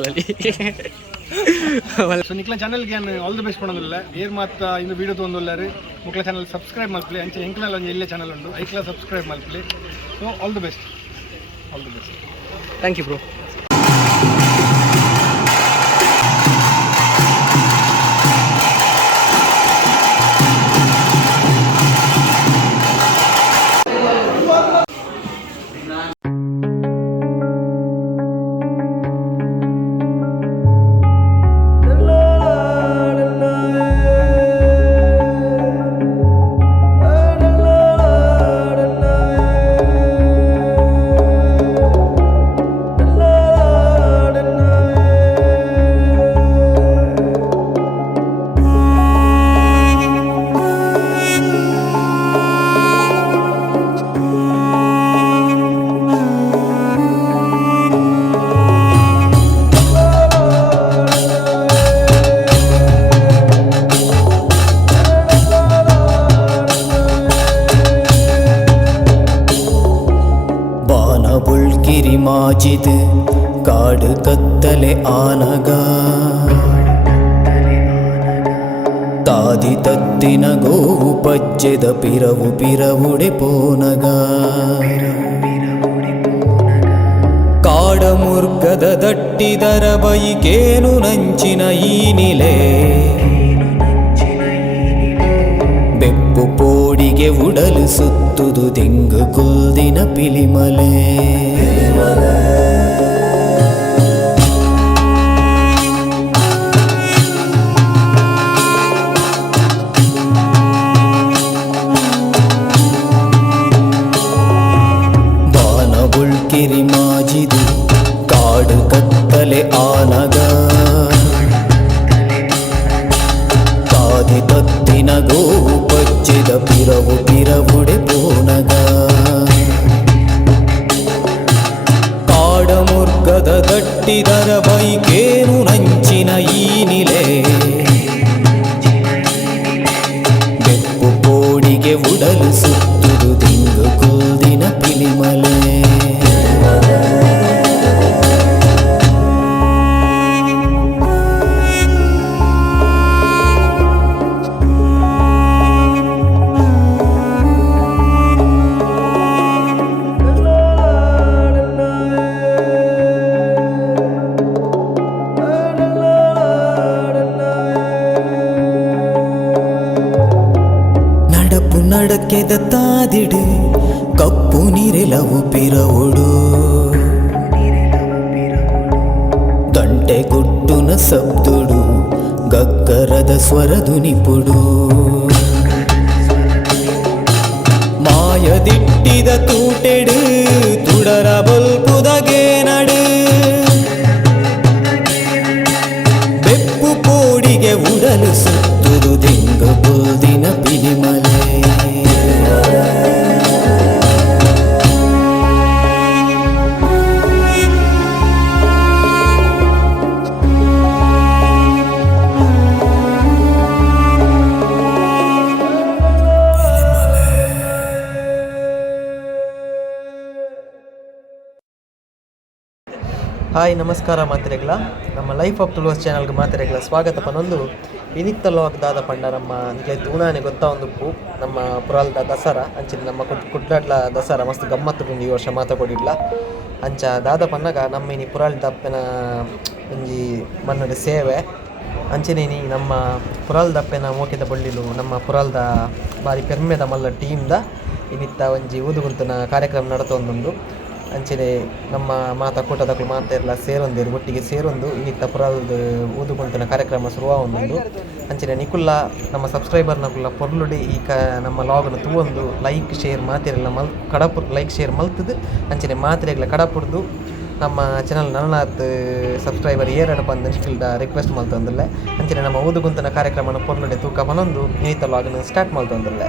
ಅಲ್ಲಿ. ಸೊ ನಿಕ್ಲ ಚಾನಲ್ಗೆ ಏನು ಆಲ್ ದಿ ಬೆಸ್ಟ್ ಕೊಡೋದಿಲ್ಲ ಏರ್ ಮಾತ್ರ ಇನ್ನು ವೀಡಿಯೋ ತೊಂದೊಲ್ಲಾರು ಮುಕ್ಲ ಚಾನಲ್ ಸಬ್ಸ್ಕ್ರೈಬ್ ಮಾಡ್ಲಿ ಅಂಚೆ ಎಂಕ್ಲಲ್ಲಿ ಒಂದು ಎಲ್ಲೇ ಚಾನಲ್ ಉಂಟು ಐಕ್ಲ ಸಬ್ಸ್ಕ್ರೈಬ್ ಮಾಡ್ಲಿ. So all the best. Thank you bro. Majid ಕಾಡು ಕತ್ತಲೆ ಆನಗ ತಾದಿ ತತ್ತಿನ ಗೋವು ಪಜ್ಜೆದ ಪಿರವು ಪಿರವುಡೆ ಪೋನಗ ಕಾಡ ಮುರ್ಗದ ದಟ್ಟಿದರ ಬೈಕೇನು ನಂಚಿನ ಈ ನಿಲೆ ಬೆಪ್ಪು ಪೋಡಿಗೆ ಉಡಲು ಸುತ್ತುದು ತೆಂಗು ಕುಲ್ದಿನ ಪಿಲಿಮಲೆ ಬಾನಬುಳ್ಕಿರಿ ಮಾಜಿದು ಕಾಡು ಕತ್ತಲೆ ಆನಗ ಕಾದಿ ತತ್ತಿನ ಗೋವು ಪಜ್ಜೆದ ಪಿರವು ಪಿರವುಡೆ ಪೋನಗ ಕಾಡಮುರ್ಗದ ದಟ್ಟಿದರ ಬೈಕೇನು ನಂಚಿನ ಈ ನಿಲೆ ಬೆಪ್ಪು ಕೋಡಿಗೆ ಉಡಲು ಸುತ್ತುದು ದಿಂಗು ಕುಲ್ದಿನ ಪಿಲಿಮಲೆ ನಡಕೆದ ತಾದಿಡು ಕಪ್ಪು ನೀರೆಲವು ಪಿರವುಡು ಗಂಟೆ ಗುಟ್ಟುನ ಸಬ್ದುಡು ಗಕ್ಕರದ ಸ್ವರದುನಿಪುಡು ಮಾಯದಿಟ್ಟಿದ ತೂಟೆಡು ತುಡರ ಬಲ್ಪುದಗೆ ನಡು ಬೆಪ್ಪು ಕೋಡಿಗೆ ಉಡಲು ಸುತ್ತುದು ದಿಂಗು ಬುಲ್ದಿನ ಪಿಲಿಮಲೆ ಹಾಯ್ ನಮಸ್ಕಾರ ಮಾತಿರೆಗ್ಲ ನಮ್ಮ ಲೈಫ್ ಆಫ್ ತುಳುವಸ್ ಚಾನಲ್ಗೆ ಮಾತಿರೆಗ್ಲ ಸ್ವಾಗತ ಪನೊಂದು ಇನಿತ್ತ ದಾದ ಪಂಡ ನಮ್ಮ ನಿಜ ತೂನಾನೆ ಗೊತ್ತಾ ಒಂದು ನಮ್ಮ ಪುರಾಲ್ದ ದಸರಾ ಅಂಚಿನ ನಮ್ಮ ಕುಡ್ಲಾಡ್ಲ ದಸರಾ ಮಸ್ತ್ ಗಮ್ಮತ್ತು ಈ ವರ್ಷ ಮಾತಾಡಿಡ್ಲ ಅಂಚ ದಾದ ಪನ್ನಗ ನಮ್ಮ ಇನಿ ಪುರಾಲ್ ದಪ್ಪನ ಒಂಜಿ ಮನ್ನಡೆ ಸೇವೆ ಅಂಚನೇನಿ ನಮ್ಮ ಪುರಾಲ್ ದಪ್ಪೆನ ಮೋಕೆದ ಬಳ್ಳಿಲು ನಮ್ಮ ಪುರಾಲ್ದ ಬಾರಿ ಪೆರ್ಮೆದ ಮಲ್ಲ ಟೀಮ್ದ ಇನಿತ್ತ ಒಂಜಿ ಊದುಗುಂತನ ಕಾರ್ಯಕ್ರಮ ನಡತೊಂದುಂಡು ಅಂಚನೆ ನಮ್ಮ ಮಾತಾ ಕೂಟದಕ್ಕಲು ಮಾತೆರ್ಲ ಸೇರೊಂದೇರು ಒಟ್ಟಿಗೆ ಸೇರೊಂದು ಇನ್ನಿತ್ತ ಪುರಾಲ್ದ ಊದುಗುಂತನ ಕಾರ್ಯಕ್ರಮ ಶುರುವಾಗೊಂಡು ಅಂಚನೆ ನಿಕುಲ್ಲ ನಮ್ಮ ಸಬ್ಸ್ಕ್ರೈಬರ್ನಕುಲ್ಲ ಪೊರ್ಲುಡಿ ನಮ್ಮ ಲಾಗ್ನ ತೂವೊಂದು ಲೈಕ್ ಶೇರ್ ಮಾತೆರೆಲ್ಲ ಲೈಕ್ ಶೇರ್ ಮಲ್ತದು ಅಂಚನೆ ಮಾತೆರೆಗ್ಲ ಕಡಪುಡ್ದು ನಮ್ಮ ಚಾನಲ್ ನನ್ನತ್ ಸಬ್ಸ್ಕ್ರೈಬರ್ ಏರಡು ಬಂದು ನಿಷ್ಟಿಲ್ದ ರಿಕ್ವೆಸ್ಟ್ ಮಲ್ತೊಂದಿಲ್ಲ ಅಂಚನೆ ನಮ್ಮ ಊದುಗುಂತನ ಕಾರ್ಯಕ್ರಮನ ಪೊರ್ಲುಡಿ ತೂಕ ಮನೊಂದು ಇನ್ನಿತ್ತ ಲಾಗ್ನ ಸ್ಟಾರ್ಟ್ ಮಲ್ತೊಂದಿಲ್ಲ.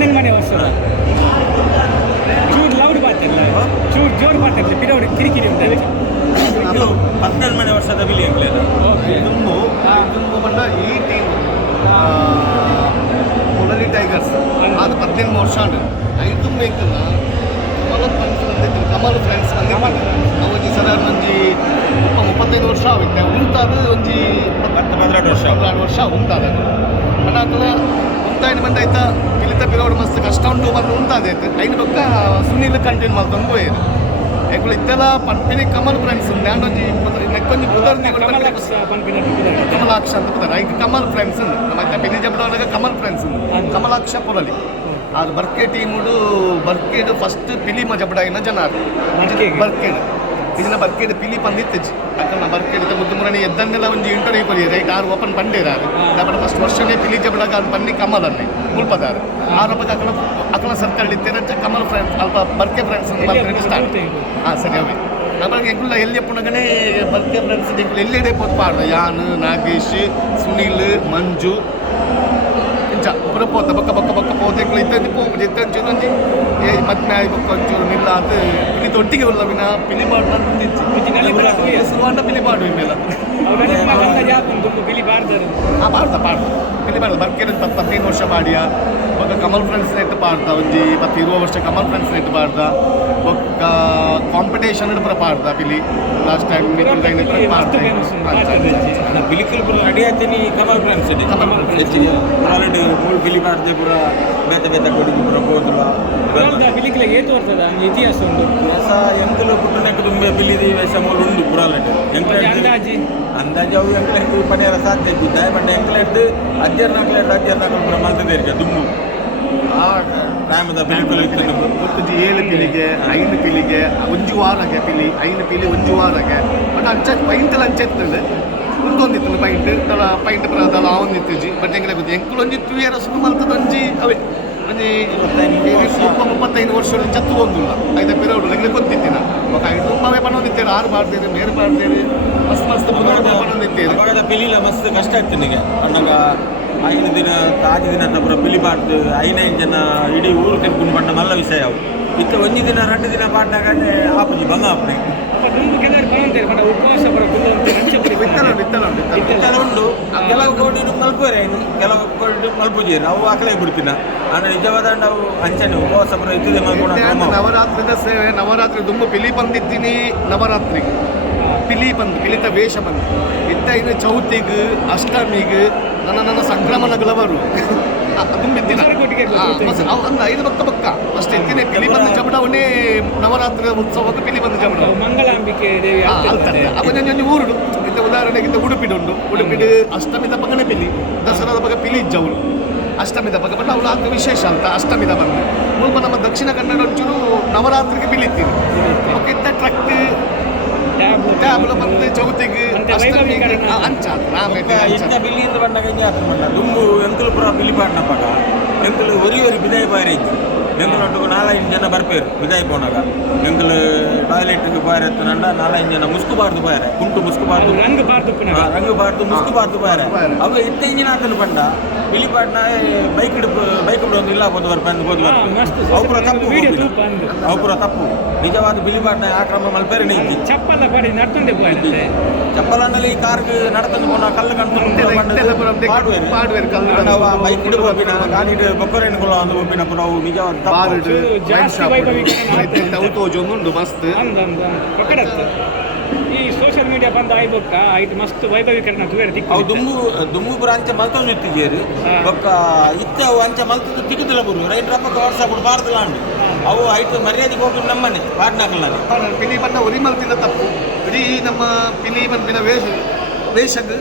14 ಮನೆ ವರ್ಷದ ಚೂರು ಲೌಡ್ ಮಾತಾಡಲ್ಲ ಚೂರು ಜೋರು ಮಾತಾಡಲಿ ಪಿರವಡಿ ಕಿರಿಕಿರಿ ಉಂಟು ಇದು 14 ಮನೆ ವರ್ಷದ ಬಿಲಿ ಅಂಕ್ಲೇನ ದುಂಬು ಬಂದ ಈ ಟೀಮ್ ಪೊಲರಿ ಟೈಗರ್ಸ್ ಅದು 18 ವರ್ಷ ಉಂಟು ಐದು ಮೇಕಲ್ಲ ಕಮಲ್ ಫ್ರೆಂಡ್ಸ್ ಅವಜಿ ಸಾಧಾರಣ ಒಂಜಿ 35 ವರ್ಷ ಆಗುತ್ತೆ ಉಂಟಾದ ಒಂಜಿ 12 ವರ್ಷ ಉಂಟಾದ ಅದಾದ ಉಂಟಾಯಿನ ಬಂದ ಆಯ್ತಾ ಇಲ್ಲಿತ ಪಿರೋಡ್ ಮಸ್ತ್ ಕಷ್ಟ ಉಂಟು ಬಂದು ಉಂಟಾದೈತೆ ಐದು ಪಕ್ಕ ಸುನೀಲ್ ಕಂಟಿನ್ಯೂ ಮಾಡ್ಕೊಂಡು ಹೋಯ್ದು ಯಾಕಂದ್ರೆ ಇತ್ತೆಲ್ಲ ಪಂಪಿನಿ ಕಮಲ್ ಫ್ರೆಂಡ್ಸ್ ಉಂಟು ನಾನೊಂಜಿ ನೆಕ್ಕೊಂಜಿ ಬುಧರ್ನಿ ಕಮಲಾಕ್ಷ ಅಂತ ಬುಧರ್ ಐದು ಕಮಲ್ ಫ್ರೆಂಡ್ಸ್ ಉಂಟು ನಮ್ಮ ಪಿನಿ ಜಬ್ಡವರೆಗೆ ಕಮಲ್ ಫ್ರೆಂಡ್ಸ್ ಉಂಟು ಕಮಲಾಕ್ಷ ಪುರಲಿ ಅದು ಬರ್ಕೆ ಟೀಮುಡು ಬರ್ಕೆಡು ಫಸ್ಟ್ ಪಿಲಿ ಜಬಡಾಯಿನ ಜನ ಬರ್ಕೆಡು ಇದನ್ನ ಬರ್ಕೆಡು ಪಿಲಿ ಪಂದಿತ್ತಜಿ ಯಾಕಂದ್ರೆ ಬರ್ಕೆಡು ಮುದ್ದು ಮುರಣಿ ಎದ್ದನ್ನೆಲ್ಲ ಒಂದು ಇಂಟರ್ವ್ಯೂ ಕೊಡಿ ರೈಟ್ ಆರು ಓಪನ್ ಪಂಡೇರಾರು ದಾಪಡ ಫಸ್ಟ್ ವರ್ಷನೇ ಪಿಲಿ ಜಬಡಾಗ ಅದು ಬನ್ನಿ ಕಮಲನ್ನೇ ಮುಲ್ಪದಾರು ಆರು ಬಗ್ಗೆ ಅಕಲ ಸರ್ಕಲ್ ಇತ್ತೇರಂತೆ ಕಮಲ್ ಫ್ರೆಂಡ್ಸ್ ಅಲ್ಪ ಬರ್ಕೆ ಫ್ರೆಂಡ್ಸ್ ಅಂತ ಸ್ಟಾರ್ಟ್ ಹಾಂ ಸರಿ ಅವೆ ನಮಗೆ ಎಂಗುಲ್ಲ ಎಲ್ಲಿ ಪುನಗನೇ ಬರ್ಕೆ ಫ್ರೆಂಡ್ಸ್ ಎಲ್ಲೆಡೆ ಪೋತ್ ಪಾಡ್ದ ಯಾನ್ ನಾಗೇಶ್ ಸುನೀಲ್ ಮಂಜು ಪುರ ಪೋತ ಬಕ್ಕ ಬಕ್ಕ ಬಕ್ಕ ಪೋತೆ ಇತ್ತಂದು ಪೋಪುಜಿ ಇತ್ತಂಚೂರಂಜಿ ಏ ಮತ್ತೆ ಬಕ್ಕ ಒಂಚೂರು ನಿಲ್ಲ ಅದು ಇಲ್ಲಿ ದೊಡ್ಡಿಗೆ ಉಲ್ಲ ವಿನ ಪಿಲಿ ಮಾಡಿ ಸುರುವಾಂಡ ಪಿಲಿ ಮಾಡು ಇನ್ಮೇಲೆ ಪಾಡ್ದ ಪಿಲಿ ಮಾಡ್ದ ಬರ್ಕೇನೆ 15 ವರ್ಷ ಮಾಡಿಯ ಬೊಕ್ಕ ಕಮಲ್ ಫ್ರೆಂಡ್ಸ್ ನೆಟ್ಟು ಪಾಡ್ದ ಒಂಜಿ 20 ವರ್ಷ ಕಮಲ್ ಫ್ರೆಂಡ್ಸ್ ನೆಟ್ಟು ಪಾಡ್ದ ಬೊಕ್ಕ ಕಾಂಪಿಟೇಷನ್ ಪುರ ಪಾಡ್ದ ಪಿಲಿ ಲಾಸ್ಟ್ ಟೈಮ್ ಬಿಲಿಕಲ್ ಪುರ ರೆಡಿ ಆಯ್ತೀನಿ ಕಮಲ್ ಫ್ರೆಂಡ್ಸ್ ಆಲ್ರೆಡಿ ಮೂರು ಬಿಲಿ ಮಾಡ್ದೆ ಪುರ ಬೇತ ಬೇತ ಕೊಡಿಗೆ ಪುರ ಹೋದ್ಲ ಬಿಲಿಕಲ ಏತು ಬರ್ತದ ಇತಿಹಾಸ ಉಂಟು ಎಂಕಲು ಪುಟ್ಟನಕ್ಕೆ ತುಂಬ ಬಿಲಿದಿ ವೇಷ ಮೂರು ಉಂಡು ಪುರ ಆಲ್ರೆಡಿ ಅಂದಾಜು ಅವು ಎಂಕ್ಲೆಟ್ಟು ಪನೆಯರ ಸಾಧ್ಯ ಇದ್ದ ಬಟ್ ಎಂಕ್ಲೆಟ್ಟು ಅಜ್ಜರ್ನಾಕ್ಲೆಟ್ಟು ಪುರ ಮಂತದೇರ್ಗೆ ದುಮ್ಮು ಆ ಟೈಮದ ಬಿಲಿಕಲ್ ಇತ್ತು ಗೊತ್ತಜಿ 7 ಪಿಲಿಗೆ 5 ಪಿಲಿಗೆ ಒಂಜು ವಾರಗೆ ಪಿಲಿ 5 ಪಿಲಿ ಒಂಜು ವಾರಗೆ ಬಟ್ ಅಂಚ ಪೈಂಟಲ್ಲಿ ಅಂಚೆತ್ತಂಡೆ ಉಂದೊಂದಿತ್ತು ಪೈಂಟ್ ಬರೋದಲ್ಲ ಅವನಿತ್ತಜಿ ಬಟ್ ಹೆಂಗೆ ಗೊತ್ತು ಎಂಕುಲು ಒಂಜಿ 2 ಇಯರ್ಸ್ ಮಲ್ತದ ಒಂಜಿ ಅವೇ ಒಂಜಿ 35 ವರ್ಷ ಚತ್ತು ಒಂದಿಲ್ಲ ಐದು ಪಿರೋಡು ಹೆಂಗೆ ಗೊತ್ತಿತ್ತಿನ ఒక 5 ರೂಪಾಯಿ ಪಣೊಂದಿತ್ತೇರು 6 ಮಾಡ್ತೇನೆ ಮೇರೆ ಮಾಡ್ತೇನೆ ಮಸ್ತ್ ಮಸ್ತ್ ಪಣೊಂದಿತ್ತೇರು ಅವಾಗ ಪಿಲಿಲ ಮಸ್ತ್ ಕಷ್ಟ ಆಗ್ತದೆ ನಿನಗೆ ಅನ್ನಾಗ 5 ದಿನ 5 ದಿನ ಪುರ ಪಿಲಿ ಪಾಡ್ದು 5 ಜನ ಇಡೀ ಊರು ತಿರ್ಕೊಂಡು ಬಂದ ಮಲ್ಲ ವಿಷಯ ಅವು ಇತ್ತ 1 ದಿನ 2 ದಿನ ಪಾಡ್ನಾಗ ಆಪುಜಿ ಬಂಗ ಆಪಣೆ ಉಪವಾಸ ವಿತ್ತಲ ಉಂಡು ಕೆಲವು ಕೋಟಿ ಮಲ್ಪುವರೆ ಕೆಲವು ಕೋಟಿ ಮಲ್ಪುಜೀರು ಅವು ಆಕಲೇ ಬಿಡ್ತೀನ ಅಂದ್ರೆ ನಿಜವಾದ ನಾವು ಅಂಚನೆ ಉಪವಾಸ ಪುರ ಇತ್ತದೆ ಮಲ್ಕೊಂಡು ನವರಾತ್ರಿದ ಸೇವೆ ನವರಾತ್ರಿ ತುಂಬ ಪಿಲಿ ಬಂದಿತ್ತೀನಿ ನವರಾತ್ರಿಗೆ ಪಿಲಿ ಬಂದು ಪಿಲಿತ ವೇಷ ಬಂದು ಇತ್ತ ಇನ್ನು ಚೌತಿಗೆ ಅಷ್ಟಮಿಗೆ ನನ್ನ ಸಂಕ್ರಮಣಗಳವರು ತುಂಬಿದ್ದಿನ ಒಂದು 5 ಬಕ್ಕ ಬಕ್ಕ ಅಷ್ಟು ಎತ್ತಿನ ಪಿಲಿ ಬಂದ ಜಬಡವನ್ನೇ ನವರಾತ್ರಿ ಉತ್ಸವಕ್ಕೆ ಪಿಲಿ ಬಂದ ಜಬಡ ಮಂಗಳಾಂಬಿಕೆ ದೇವಿ ಅವನೊಂದು ಊರುಡು ಇಂಥ ಉದಾಹರಣೆಗೆ ಇಂಥ ಉಡುಪಿಡುಂಡು ಉಡುಪಿಡು ಅಷ್ಟಮಿದ ಬಗ್ಗನೆ ಪಿಲಿ ದಸರಾದ ಬಗ್ಗೆ ಪಿಲಿ ಇಜ್ಜವಳು ಅಷ್ಟಮಿದ ಬಗ್ಗೆ ಬಟ್ ಅವಳು ಅದು ವಿಶೇಷ ಅಂತ ಅಷ್ಟಮಿದ ಬಂದು ಸ್ವಲ್ಪ ನಮ್ಮ ದಕ್ಷಿಣ ಕನ್ನಡ ಒಂಚೂರು ನವರಾತ್ರಿಗೆ ಪಿಲಿತ್ತೀನಿ ಇತ್ತ ಟ್ರಕ್ ಟ್ಯಾಬ್ಲು ಬಂದು ಚೌತಿಗೆ ಅಂಚ ಇಂಥ ಬಿಲ್ಲಿಯಿಂದ ಬಂದಾಗ ಹಿಂಗೆ ಆಗ್ತದೆ ಮಣ್ಣ ದುಂಬು ಎಂಕುಲು ಪುರ ಬಿಲ್ಲಿ ಪಾಡ್ನಪ್ಪಾಗ ಎಂಕುಲು ಒರಿ ಬಿದಾಯ ಬಾರಿ ಎಂಕುಲು ಒಟ್ಟಿಗೆ 4-5 ಜನ ಬರ್ಪೇರು ಬಿದಾಯ ಪೋನಾಗ ಎಂಕುಲು ಟಾಯ್ಲೆಟ್ಗೆ ಬಾರಿ ನಂಡ 4-5 ಜನ ಮುಸ್ಕುಬಾರ್ದು ಬಾರೆ ಕುಂಟು ಮುಸ್ಕುಬಾರ್ದು ರಂಗು ಬಾರ್ದು ಮುಸ್ಕುಬಾರ್ದು ಬಾರೆ ಅವು ಎಂತ ಇಂಜಿನ ಆತನು ಬಂಡ ಬಿಲಿ ಪಾಡ್ನ ಬೈಕ್ ಒಂದು ಇಲ್ಲ ಬೋದು ಬರ್ಪ ಅಂತ ಬೋದು ಬರ್ಪ ಅವು ಪುರ ತಪ್ಪು ನಿಜವಾದ ಬಿಲಿ ಪಾಡ್ನ ಆಕ್ರಮ ಮಲ್ಪೇರೆ ನೀತಿ ಚಪ್ಪಲ ಪಡಿ ನಡ್ತೊಂಡೆ ಹೋಯ್ತು ಚಪ್ಪಲನಲ್ಲಿ ಕಾರ್ಗೆ ನಡ್ತಂದು ಪೋನ ಕಲ್ಲು ಬೈಕ್ ಹಿಡಿದು ಗಾಡಿ ಬೊಕ್ಕರೇನು ಒಂದು ಒಪ್ಪಿನ ಪುರ ಅವು ನಿಜವಾದ ಉಂಡು ಮಸ್ತ್ ಈ ಸೋಷಿಯಲ್ ಮೀಡಿಯಾ ಬಂದ ಆಯ್ಬೊಕ್ಕ ಇದು ಮಸ್ತ್ ವೈಭವೀಕರಣ ಅವು ದುಮ್ಮು ಪುರ ಅಂಚೆ ಮಲ್ತೊಂದು ಇತ್ತಿದ್ದೀರಿ ಬೊಕ್ಕ ಇತ್ತ ಅವು ಅಂಚೆ ಮಲ್ತದ್ದು ತಿಗುದಿಲ್ಲ ಬರು ರೈಟ್ ರಪ್ಪಕ್ಕೆ ವಾಟ್ಸಾಪ್ ಬಾರ್ದಲ್ಲ ಅಂಡು ಅವು ಐಟು ಮರ್ಯಾದೆಗೆ ಹೋಗಿ ನಮ್ಮನೆ ಪಾಡ್ನಾಕಲ್ಲ ಪಿಲಿ ಬಣ್ಣ ಉರಿ ಮಲ್ತಿಲ್ಲ ತಪ್ಪು ಇಡೀ ನಮ್ಮ ಪಿಲಿ ಬಂದಿನ ವೇಷಕ್ಕೆ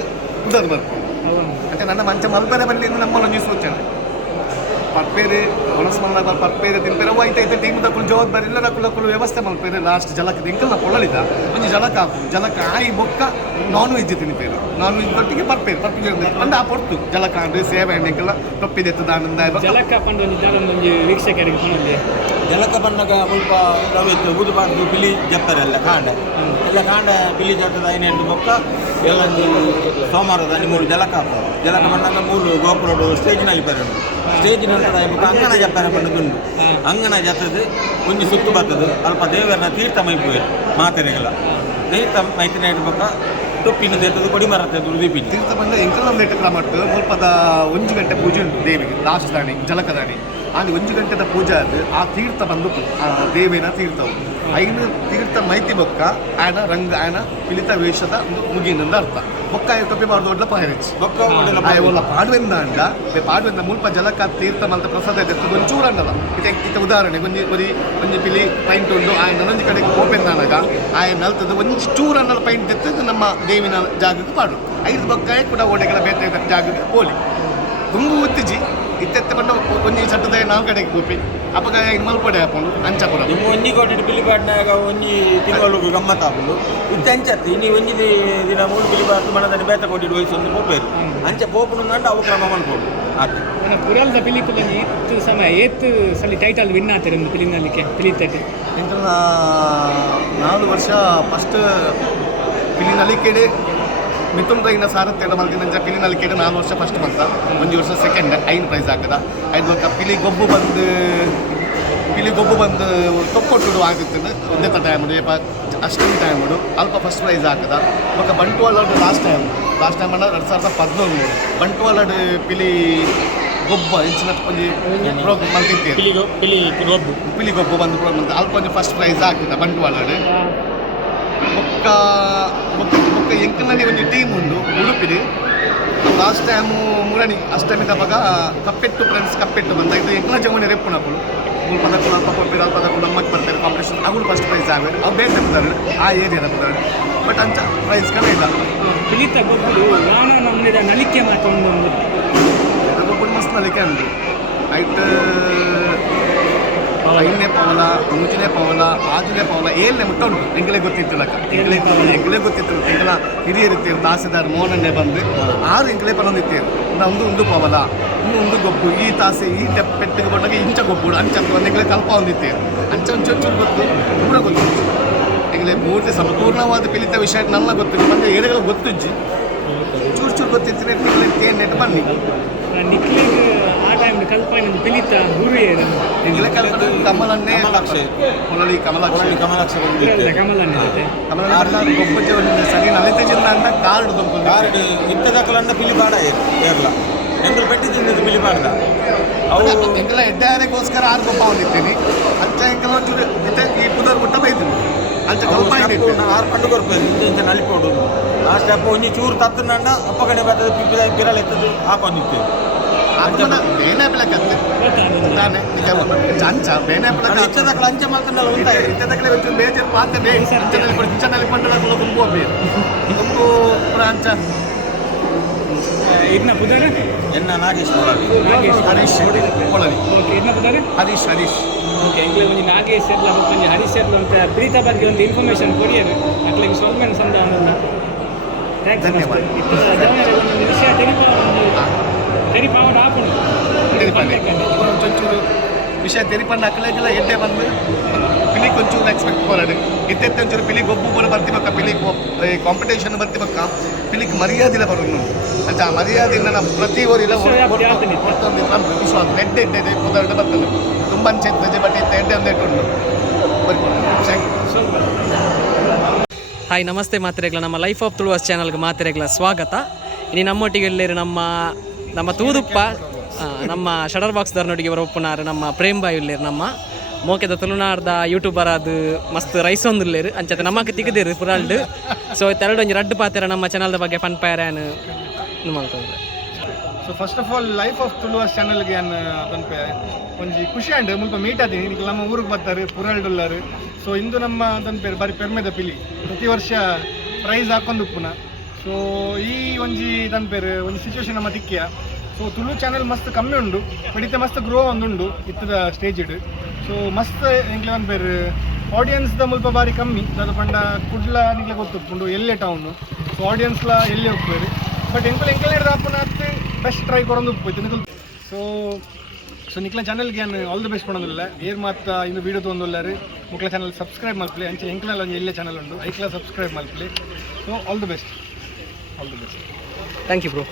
ಉದರ್ ಬರ್ತು ಮತ್ತೆ ನನ್ನ ಮಂಚ ಮಲ್ಪರೆ ಬಲ್ಲಿ ನಮ್ಮನ್ನು ಸೂಚನೆ ಪರ್ಪೇರೆ ಒಣಸ್ಮಲ್ಲ ಪರ್ಪೇರೆ ತಿನ್ಪೇರೆ ಐತೆ ಟೀಮ್ ತಕೊಂಡು ಜವಾಬ್ದಾರಿ ಇಲ್ಲ ನಕುಲಕುಲು ವ್ಯವಸ್ಥೆ ಮಲ್ಪೇರೆ ಲಾಸ್ಟ್ ಜಲಕ್ಕೆ ಎಂಕಲ್ನ ಕೊಡಲಿದ್ದ ಒಂದು ಜಲಕ ಆಯಿ ಬೊಕ್ಕ ನಾನ್ ವೆಜ್ ತಿನ್ಪೇರು ನಾನ್ ವೆಜ್ ಒಟ್ಟಿಗೆ ಪರ್ಪೇರು ಅಂದ ಆ ಪೊರ್ತು ಜಲಕ ಅಂದ್ರೆ ಸೇವೆ ಎಂಕಲ್ಲ ತಪ್ಪಿದೆತ್ತದ ಆನಂದ ಜಲಕ ಪಂಡು ಒಂದು ವೀಕ್ಷಕರಿಗೆ ಜಲಕ ಬಂದಾಗ ಸ್ವಲ್ಪ ರವಿತ್ತು ಊದುಬಾರ್ದು ಬಿಲಿ ಜಪ್ತಾರೆ ಎಲ್ಲ ಕಾಂಡ ಬಿಲಿ ಜಪ್ಪದ 5 ಬೊಕ್ಕ ಎಲ್ಲ ಸೋಮವಾರದ 3 ಜಲಕ ಬಂದಾಗ 3 ಗೋಪುರ ಸ್ಟೇಜ್ನಲ್ಲಿ ಬರೋದು ಸ್ಟೇಜಿನ ಅಂತ ಅಂಗನ ಜಾತ್ರೆ ಬಂದುಂಡು ಅಂಗನ ಜಾತ್ರೆದು ಒಂಜಿ ಸುತ್ತು ಬರ್ತದೆ ಅಲ್ಪ ದೇವರನ್ನ ತೀರ್ಥ ಮೈಪುವೆ ಮಾತೆರೆಗಳ ತೀರ್ಥ ಮೈತಿನ ಇಡ್ಬೇಕ ಟೊಪ್ಪಿನ ತೆತ್ತದು ಕೊಡಿ ಮರ ತೆತ್ತದು ದೀಪಿನ ತೀರ್ಥ ಬಂದ ಎಂಕಲ್ಲ ನೆಟ್ಟಕ್ಲ ಮಾಡ್ತದೆ ಮುಲ್ಪದ 1 ಗಂಟೆ ಪೂಜೆ ಉಂಟು ದೇವಿಗೆ ಲಾಸ್ಟ್ ದಾಣಿ ಜಲಕದಾಣಿ ಅಲ್ಲಿ 1 ಗಂಟೆದ ಪೂಜೆ ಆದ ಆ ತೀರ್ಥ ಬಂದು ಆ ದೇವಿನ ತೀರ್ಥವು ಐನು ತೀರ್ಥ ಮೈತಿ ಬೊಕ್ಕ ಆಯನ ರಂಗ ಆಯನ ಪಿಲಿತ ವೇಷದ ಒಂದು ಮುಗಿನಂದ ಅರ್ಥ ಬೊಕ್ಕ ಆಯ ಟೊಪ್ಪಿ ಮಾಡೋದು ಒಡ್ಲ ಪಾಯರಿಚ್ ಬೊಕ್ಕ ಒಲ್ಲ ಪಾಡುವೆಂದ ಅಂಡ ಪಾಡುವೆಂದ ಮುಲ್ಪ ಜಲಕ ತೀರ್ಥ ಮಲ್ತ ಪ್ರಸಾದ ತೆತ್ತದು ಒಂಚೂರು ಅಂಡಲ್ಲ ಇತ ಉದಾಹರಣೆ ಒಂಜಿ ಪಿಲಿ ಪೈಂಟ್ ಉಂಡು ಆಯನ ಒಂಜಿ ಕಡೆಗೆ ಓಪೆಂದಾನಾಗ ಆಯ ನಲ್ತದ ಒಂಜಿ ಚೂರು ಅನ್ನಲ್ಲ ಪೈಂಟ್ ತೆತ್ತದು ನಮ್ಮ ದೇವಿನ ಜಾಗಕ್ಕೆ ಪಾಡು 5 ಬೊಕ್ಕ ಕೂಡ ಓಡೆಗಳ ಬೇರೆ ಜಾಗಕ್ಕೆ ಪೋಲಿ ದುಂಬು ಒತ್ತಿಜಿ ಇತ್ತೆತ್ತೆ ಬಂದು ಒಂಜಿ ಸಟ್ಟದ 4 ಕಡೆಗೆ ಕೂಪಿ ಅಪ್ಪಗ ಮಲ್ಪಡೆ ಹಾಕೊಂಡು ಅಂಚಾಪುರ ನಿಮ್ಮ ಒಂಜಿ ಕೊಟ್ಟಿಟ್ಟು ಪಿಲಿಪಾಡ್ನಾಗ ಒಂಜಿ ತಿಂಗಳು ಗಮ್ಮತ್ ಹಾಕೊಂಡು ಇತ್ತೆ ಅಂಚತ್ತಿ ನೀವು ಒಂಜಿ ದಿನ 3 ಪಿಲಿಪಾಡು ಮನದಲ್ಲಿ ಬೇತ ಕೊಟ್ಟಿಟ್ಟು ವಯಸ್ಸು ಒಂದು ಪೋಪೇರು ಅಂಚೆ ಪೋಪುನು ನಂಡು ಅವು ಕ್ರಮ ಮಾಡ್ಕೊಂಡು ಆಯ್ತು ಪುರಾಲ್ದ ಪಿಲಿಪುಲನಿ ಇತ್ತು ಸಮಯ ಏತ್ತು ಸಲ ಟೈಟಲ್ ವಿನ್ ಆಗ್ತಾರೆ ಒಂದು ಪಿಲಿನಲ್ಲಿಕ್ಕೆ ಪಿಲಿತಕ್ಕೆ ಎಂಕಲ್ನ 4 ವರ್ಷ ಫಸ್ಟ್ ಪಿಲಿನಲ್ಲಿ ಕೆಡೆ ಮಿಥುನ್ ರೈನ ಸಾರಥ್ಯ ಮಲ್ದಿನ ಪಿಲಿನಲ್ಲಿ ಕೆಡೆ 4 ವರ್ಷ ಫಸ್ಟ್ ಬಂತ 1 ವರ್ಷ ಸೆಕೆಂಡ್ 5 ಪ್ರೈಸ್ ಹಾಕದ 5 ವರ್ಷ ಪಿಲಿ ಗೊಬ್ಬು ಬಂದು ತೊಕ್ಕೊಟ್ಟು ಆಗುತ್ತದೆ ಒಂದೇ ಟೈಮ್ ಅಷ್ಟೊಂದು ಟೈಮ್ ಅಲ್ಪ ಫಸ್ಟ್ ಪ್ರೈಸ್ ಹಾಕದ ಮತ್ತು ಬಂಟ್ವಾಳಡ್ ಲಾಸ್ಟ್ ಟೈಮ್ ಅನ್ನ 2013 ಬಂಟ್ವಾಳಡ್ ಪಿಲಿ ಗೊಬ್ಬ ಇಂಚಿನ ಒಂಜಿ ಪ್ರೋಗ್ರಾಮ್ ಮಲ್ತಿದ್ದೇವೆ ಪಿಲಿ ಗೊಬ್ಬು ಬಂದು ಪ್ರೋಗ್ರಾಮ್ ಅಲ್ಪ ಒಂಜಿ ಫಸ್ಟ್ ಪ್ರೈಸ್ ಹಾಕಿದ ಬಂಟ್ವಾಳಡ್ ಬೊಕ್ಕ ಎಂಕಲ್ನಲ್ಲಿ ಒಂಜಿ ಟೀಮ್ ಉಂಡು ಉಡುಪಿಡಿ ಲಾಸ್ಟ್ ಟೈಮು ಮುರಣಿ ಅಷ್ಟಮಿದ ಮಗ ಕಪ್ಪೆಟ್ಟು ಫ್ರೆಂಡ್ಸ್ ಕಪ್ಪೆಟ್ಟು ಬಂದ ಇದು ಎಂಕಲ ಜಮನೆ ರೆಪ್ಪುನಪ್ಪಳು ಮೂರು ಪದಕುಲು ಅಲ್ಪ ಕೊಡ್ತೀರ ಪದಕುಲು ನಮ್ಮಕ್ಕೆ ಬರ್ತಾರೆ ಕಾಂಪಿಟೇಷನ್ ಅಗಳು ಫಸ್ಟ್ ಪ್ರೈಸ್ ಆಗ ಅವು ಬೇರೆ ಬರ್ತಾರೆ ಆ ಏರಿಯಾದ ಬರ್ತಾರೆ ಬಟ್ ಅಂಚ ಪ್ರೈಸ್ ಕಮ್ಮಿ ಇಲ್ಲ ಪಿಲಿತ ಗೊಬ್ಬರು ನಾನಾ ನಮ್ಮನೆದ ನಲಿಕೆ ಮಾತೊಂದು ಗೊಬ್ಬರು ಮಸ್ತ್ ನಲಿಕೆ ಅಂದು ಐಟ್ ಐದನೇ ಪವಲ 3ನೇ ಪವಲ 6ನೇ ಪವಲ 7ನೇ ಮುಟ್ಟ ಉಂಟು ಎಂಗಲೇ ಗೊತ್ತಿತ್ತಲಕ್ಕ ಎಂಗಲೇ ಗೊತ್ತಿತ್ತು ಎಂಗಲ ಹಿರಿಯರಿರ್ತೀರು ತಹಸೀಲ್ದಾರ್ ಮೋಹನನ್ನೇ ಬಂದು 6 ಎಂಗಲೇ ಬಂದಿರ್ತೀರು ಒಂದು ಪವಲ ಒಂದು ಗೊಬ್ಬು ಈ ತಾಸೆ ಈ ಪೆಟ್ಟಿಗೆ ಬಂದಾಗ ಇಂಚ ಗೊಬ್ಬು ಅಂಚ ಎಂಗಲೇ ಕಲ್ಪ ಹೊಂದಿತ್ತೇರು ಅಂಚ ಒಂಚೂರು ಗೊತ್ತು ಕೂಡ ಗೊತ್ತು ಎಂಗಲೇ ಪೂರ್ತಿ ಸಂಪೂರ್ಣವಾದ ಪಿಲಿತ ವಿಷಯ ನನ್ನ ಗೊತ್ತಿಲ್ಲ ಬಂದು ಏರಿಯಾಗಳು ಗೊತ್ತಿಜ್ಜಿ ಚೂರು ಗೊತ್ತಿದ್ರೆ ನೆಟ್ಟು ಬನ್ನಿ ನಿಕ್ಲಿಗೆ ಆ ಟೈಮ್ ಕಲ್ಪ ಪಿಲಿತ ಗುರು ಏನು ಎಂಗಲೇ ಕಲ್ಪ ಕಮಲನ್ನೇ ಕೊಳಲಿ ಕಮಲಾಕ್ಷ ಕಮಲನ್ನೇ ಗೊಬ್ಬಜ್ಜೆ ಒಂದು ಸರಿ ನಲಿತ ಜಿಲ್ಲಾ ಅಂತ ಕಾರ್ಡ್ ಕಾರ್ಡ್ ಇತ್ತದಕ್ಕಲಂಡ ಪಿಲಿಪಾಡ ಏರ್ಲ ಎಂಗಳು ಪೆಟ್ಟಿದ್ದು ಪಿಲಿಪಾಡ್ದ ಅವು ಎಂಗೆಲ್ಲ ಎಡ್ಡೆಗೋಸ್ಕರ 6 ಗೊಬ್ಬ ಹೊಂದಿದ್ದೀನಿ ಅಂಚ ಎಂಗೆಲ್ಲ ಒಂಚೂರು ಈ ಪುದರ್ ಗುಟ್ಟ ಬೈತೀನಿ ಅಂಚ ಕಲ್ಪ 6 ಪಂಡು ಕೊರ್ಪೇರು ಇಂಚ ನಲಿಪೋಡು ಆ ಸ್ಟೆಪ್ ಒಂಜಿ ಚೂರು ತತ್ತನಂಡ ಅಪ್ಪ ಕಡೆ ಬರ್ತದೆ ಪಿರಲ್ ಎತ್ತದು ಹಾಕೊಂಡಿರ್ತೇವೆ ಬೇನೆ ಬೆಳಕತ್ತೆ ತಾನೆ ನಿಜ ಅಂಚ ಬೇನೆ ಬೆಳಕ ಇತ್ತದಕ್ಕಲ ಅಂಚ ಮಾತಂಡಲ್ಲ ಉಂಟಾಯಿ ಇಂಥದಕ್ಕಲೇ ಒಂಚೂರು ಬೇಜಾರು ಪಾತನೆ ಇಂಚನಲ್ಲಿ ಪಂಡಲ ಗುಂಪು ಬೇರು ಗುಂಪು ಪುರ ಅಂಚ ಇದನ್ನ ಪುದಾರ ಎನ್ನ ನಾಗೇಶ್ ಹರೀಶ್ ಕೊಳಲಿ ಓಕೆ ಇದನ್ನ ಪುದಾರ ಹರೀಶ್ ಓಕೆ ಎಂಗ್ಲೇ ಒಂದು ನಾಗೇಶ್ ಇರ್ಲ ಒಂದು ಹರೀಶ್ ಇರ್ಲ ಅಂತ ಪ್ರೀತ ಬಗ್ಗೆ ಒಂದು ಇನ್ಫಾರ್ಮೇಷನ್ ಕೊಡಿಯರು ಅಕ್ಲಿಗೆ ಸ್ವಲ್ಪ ಸಂದ ಅನ್ನಲ್ಲ ಧನ್ಯವಾದ. ಒಂದು ವಿಷಯ ತೆರಿಪಾವಡ ಹಾಕೊಂಡು ಒಂಚೂರು ವಿಷಯ ತೆರಿಪಂಡು ಅಕ್ಕಲೆಗೆಲ್ಲ ಎಡ್ಡೆ ಬಂದು ಪಿಲಿ ಒಂಚೂರು ಎಕ್ಸ್ಪೆಕ್ಟ್ ಮಾಡೋದು ಇತ್ತೆತ್ತೆ ಒಂಚೂರು ಪಿಲಿ ಗೊಬ್ಬು ಕೂಡ ಬರ್ತಿಬೇಕ ಪಿಲಿ ಕಾಂಪಿಟೇಷನ್ ಬರ್ತಿಬೇಕ ಪಿಲಿಗೆ ಮರ್ಯಾದಿಲ್ಲ ಬರೋದು ಅಂಚ ಆ ಮರ್ಯಾದೆಯಿಂದ ನಾವು ಪ್ರತಿ ಊರಿಲ್ಲ ವಿಶ್ವಾಸ ಎಡ್ಡೆ ಕುದರ್ಡೆ ಬರ್ತದೆ ತುಂಬ ಅಂಚೆ ಬಟ್ ಇತ್ತ ಎಡ್ಡೆ ಒಂದು ಉಂಟು ಹಾಯ್ ನಮಸ್ತೆ ಮಾತ್ರೆಗಳ ನಮ್ಮ ಲೈಫ್ ಆಫ್ ತುಳುವಸ್ ಚಾನಲ್ಗೆ ಮಾತ್ರೆಗಳ ಸ್ವಾಗತ ಇನ್ನು ನಮ್ಮೊಟ್ಟಿಗೆಲ್ಲರು ನಮ್ಮ ತೂದುಪ್ಪ ನಮ್ಮ ಶಡರ್ ಬಾಕ್ಸ್ದವ್ರನೊಟ್ಟಿಗೆ ಬರೋ ಒಪ್ಪುನಾರು ನಮ್ಮ ಪ್ರೇಮ್ ಬಾಯ್ ಉಳ್ಳೇರು ನಮ್ಮ ಮೋಕೆದ ತುಳುನಾಡ್ದ ಯೂಟ್ಯೂಬರ್ ಅದು ಮಸ್ತ್ ರೈಸ್ ಒಂದುಲ್ಲೇರು ಅಂಚತೆ ನಮ್ಮಕ್ಕೆ ತಿಗದಿರು ಪುರಾಲ್ಡು ಸೊ ಇತ್ತೆರಡು ಒಂಜಿ ರಡ್ಡು ಪಾತೆರ ನಮ್ಮ ಚಾನಲ್ದ ಬಗ್ಗೆ ಪನ್ಪಾಯರೇನು ಮಾಡ್ತಾರೆ. So first of all life of Tuluvas ಚಾನಲ್ಗೆ ಪನ್ಪೆ ಒಂಜಿ ಖುಷಿ ಅಂಡ್ ಮುಲ್ಪ ಮೀಟ್ ಆತೀನಿ ಈಗ ನಮ್ಮ ಊರಿಗೆ ಬರ್ತಾರೆ ಪುರಾಲ್ಡುಲ್ಲಾರು. ಸೊ ಇಂದು ನಮ್ಮ ಪೇರು ಬಾರಿ ಪೆರ್ಮೆದ ಪಿಲಿ ಪ್ರತಿ ವರ್ಷ ಪ್ರೈಸ್ ಹಾಕೊಂಡು ಪುನಃ. ಸೊ ಈ ಒಂಜಿ ಪೇರು ಒಂದು ಸಿಚುವೇಶನ್ ನಮ್ಮ ತಿಕ್ಕಿಯ. ಸೊ ತುಳು ಚಾನಲ್ ಮಸ್ತ್ ಕಮ್ಮಿ ಉಂಡು ಬಡಿತೆ ಮಸ್ತ್ ಗ್ರೋ ಒಂದುಂಡು ಇತ್ತದ ಸ್ಟೇಜ್ ಇಡು. ಸೊ ಮಸ್ತ್ ಎಂಕ್ಲೆ ಪೇರು ಆಡಿಯನ್ಸ್ದ ಮುಲ್ಪ ಬಾರಿ ಕಮ್ಮಿ ಅದು ಪಂಡ ಕುಡ್ಲ ನಿಕ್ಲೆ ಗೊತ್ತುಪ್ಪುಂಡು ಎಲ್ಲೇ ಟೌನು. ಸೊ ಆಡಿಯನ್ಸ್ಲ ಎಲ್ಲೇ ಹೋಗ್ಬೇರು ಬಟ್ ಎಂಕಲ್ ಹಾಪುನ ಹತ್ತು ಬೆಸ್ಟ್ ಟ್ರೈ ಕೊಡೊಂದು ಉಪ್ಪು. ಸೊ ನಿಕ್ಲ ಚಾನಲ್ಗೆ ಆಲ್ ದಿ ಬೆಸ್ಟ್ ಕೊಡೋದಿಲ್ಲ ಏರ್ ಮಾತ್ರ ಇನ್ನು ವೀಡಿಯೋ ತೊಗೊಂಡಲ್ಲಾರು ಮುಕ್ಲ ಚಾನಲ್ ಸಬ್ಸ್ಕ್ರೈಬ್ ಮಾಡ್ಲಿ ಅಂಚೆ ಎಂಕ್ಲಲ್ಲಿ ಒಂದು ಎಲ್ಲೇ ಚಾನಲ್ ಉಂಟು ಐಕ್ಲ ಸಬ್ಸ್ಕ್ರೈಬ್ ಮಾಡ್ಲಿ. So all the best. Thank you bro.